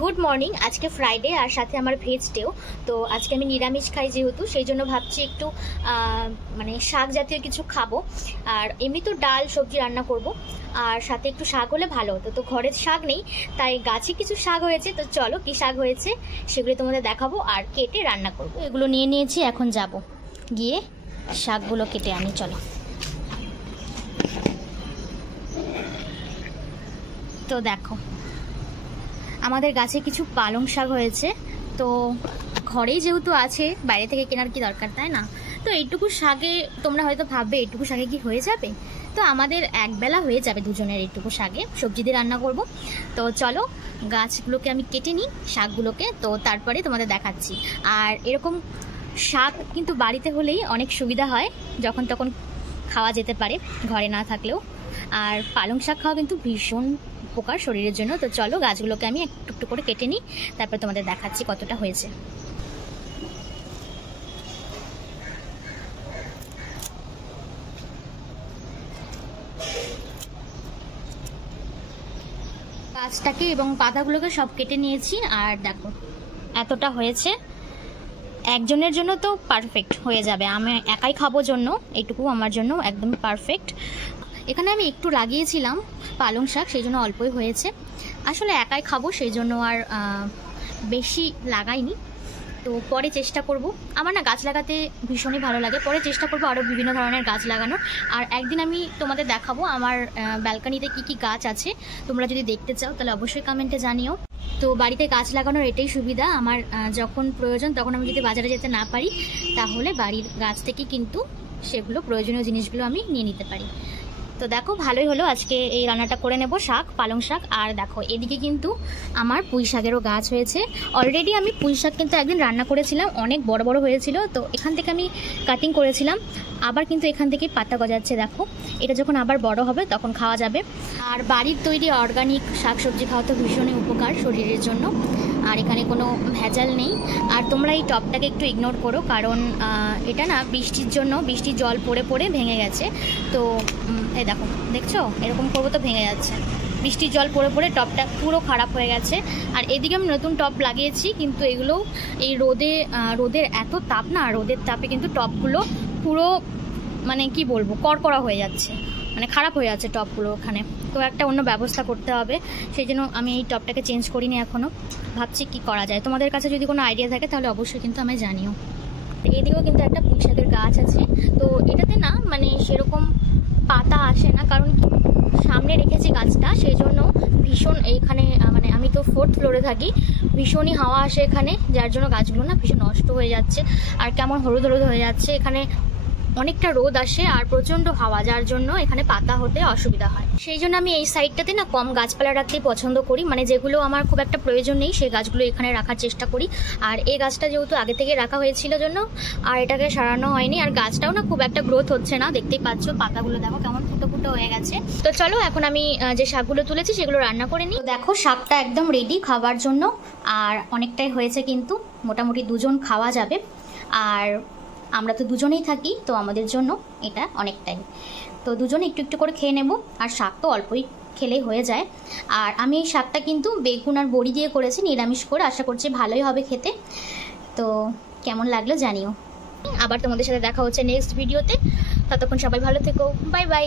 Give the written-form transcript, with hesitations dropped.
Good morning. আজকে Friday আর সাথে আমার ভেজ ডেও। তো আজকে আমি নিরামিষ খাই যেহেতু, সেই জন্য ভাবছি একটু মানে শাক জাতীয় কিছু খাবো। আর এমনি তো ডাল সবজি রান্না করব, আর সাথে একটু শাক হলে ভালো হতো। তো ঘরে শাক নেই, তাই গাছে কিছু শাক হয়েছে। তো চলো কি শাক হয়েছে সেগুলো তোমাদের দেখাবো আর কেটে রান্না করব। এগুলো নিয়ে নিয়েছি, এখন যাব গিয়ে শাকগুলো কেটে আনি। চলো। তো দেখো, আমাদের গাছে কিছু পালং শাক হয়েছে। তো ঘরেই যেহেতু আছে, বাইরে থেকে কেনার কি দরকার, তাই না? তো এইটুকু শাকে তোমরা হয়তো ভাববে এইটুকু শাকে কি হয়ে যাবে। তো আমাদের একবেলা হয়ে যাবে দুজনের এইটুকু শাকে, সবজি দিয়ে রান্না করব। তো চলো গাছগুলোকে আমি কেটে নিই, শাকগুলোকে, তো তারপরে তোমাদের দেখাচ্ছি। আর এরকম শাক কিন্তু বাড়িতে হলেই অনেক সুবিধা হয়, যখন তখন খাওয়া যেতে পারে ঘরে না থাকলেও। আর পালং শাক খাওয়া কিন্তু ভীষণ উপকার শরীরের জন্য। তো চলো গাছগুলোকে আমি একটু একটু করে কেটে নিই, তারপর তোমাদের দেখাচ্ছি কতটা হয়েছে। গাছটাকে এবং পাতাগুলোকে সব কেটে নিয়েছি, আর দেখো এতটা হয়েছে। একজনের জন্য তো পারফেক্ট হয়ে যাবে, আমি একাই খাবো জন্য এইটুকু আমার জন্য একদম পারফেক্ট। এখানে আমি একটু লাগিয়েছিলাম পালং শাক, সেই জন্য অল্পই হয়েছে। আসলে একাই খাবো সেই জন্য আর বেশি লাগাইনি। তো পরে চেষ্টা করব, আমার না গাছ লাগাতে ভীষণই ভালো লাগে, পরে চেষ্টা করব আরও বিভিন্ন ধরনের গাছ লাগানোর। আর একদিন আমি তোমাদের দেখাবো আমার ব্যালকনিতে কি কি গাছ আছে। তোমরা যদি দেখতে চাও তাহলে অবশ্যই কমেন্টে জানিও। তো বাড়িতে গাছ লাগানোর এটাই সুবিধা আমার, যখন প্রয়োজন তখন আমি যদি বাজারে যেতে না পারি, তাহলে বাড়ির গাছ থেকে কিন্তু সেগুলো প্রয়োজনীয় জিনিসগুলো আমি নিয়ে নিতে পারি। তো দেখো ভালোই হলো, আজকে এই রান্নাটা করে নেব, শাক, পালং শাক। আর দেখো এদিকে কিন্তু আমার পুঁই শাকেরও গাছ হয়েছে। অলরেডি আমি পুঁই শাক কিন্তু একদিন রান্না করেছিলাম, অনেক বড় বড় হয়েছিল। তো এখান থেকে আমি কাটিং করেছিলাম, আবার কিন্তু এখান থেকেই পাতা গজাচ্ছে। দেখো এটা যখন আবার বড় হবে তখন খাওয়া যাবে। আর বাড়ির তৈরি অর্গানিক শাকসবজি খাওয়া তো ভীষণই উপকার শরীরের জন্য, আর এখানে কোনো ভেজাল নেই। আর তোমরা এই টবটাকে একটু ইগনোর করো, কারণ এটা না বৃষ্টির জন্য, বৃষ্টির জল পড়ে পড়ে ভেঙে গেছে। তো এই দেখো, দেখছো এরকম করবো তো ভেঙে যাচ্ছে, বৃষ্টির জল পড়ে পড়ে টবটা পুরো খারাপ হয়ে গেছে। আর এদিকে আমি নতুন টব লাগিয়েছি, কিন্তু এগুলো এই রোদের এত তাপ না, রোদের তাপে কিন্তু টবগুলো পুরো মানে কি বলবো কড়কড়া হয়ে যাচ্ছে, মানে খারাপ হয়ে যাচ্ছে টবগুলো ওখানে। তো একটা অন্য ব্যবস্থা করতে হবে, সেই জন্য আমি এই টবটাকে চেঞ্জ করিনি এখনও, ভাবছি কি করা যায়। তোমাদের কাছে যদি কোনো আইডিয়া থাকে তাহলে অবশ্যই কিন্তু আমায় জানিও। এদিকেও কিন্তু একটা পুঁই শাকের গাছ আছে। তো এটাতে না মানে সেরকম পাতা আসে না, কারণ সামনে রেখেছি গাছটা, সেই জন্য ভীষণ এইখানে মানে আমি তো 4th ফ্লোরে থাকি, ভীষণই হাওয়া আসে এখানে, যার জন্য গাছগুলো না ভীষণ নষ্ট হয়ে যাচ্ছে আর কেমন হলুদ হলুদ হয়ে যাচ্ছে। এখানে অনেকটা রোদ আসে আর প্রচণ্ড হাওয়া, যার জন্য এখানে পাতা হতে অসুবিধা হয়। সেই জন্য আমি এই সাইডটাতে না কম গাছপালা রাখতেই পছন্দ করি, মানে যেগুলো আমার খুব একটা প্রয়োজন নেই সেই গাছগুলো এখানে রাখার চেষ্টা করি। আর এই গাছটা যেহেতু আগে থেকে রাখা হয়েছিল জন্য আর এটাকে সারানো হয়নি, আর গাছটাও না খুব একটা গ্রোথ হচ্ছে না, দেখতেই পাচ্ছ পাতাগুলো দেখো কেমন ফুটো ফুটো হয়ে গেছে। তো চলো এখন আমি যে শাকগুলো তুলেছি সেগুলো রান্না করে নিই। দেখো শাকটা একদম রেডি খাবার জন্য, আর অনেকটাই হয়েছে, কিন্তু মোটামুটি দুজন খাওয়া যাবে। আর আমরা তো দুজনেই থাকি, তো আমাদের জন্য এটা অনেকটাই। তো দুজনে একটু একটু করে খেয়ে নেব, আর শাক তো অল্পই খেলেই হয়ে যায়। আর আমি এই শাকটা কিন্তু বেগুন আর বড়ি দিয়ে করেছি নিরামিষ করে, আশা করছি ভালোই হবে খেতে। তো কেমন লাগলো জানিও। আবার তোমাদের সাথে দেখা হচ্ছে নেক্সট ভিডিওতে, ততক্ষণ সবাই ভালো থেকো, বাই বাই।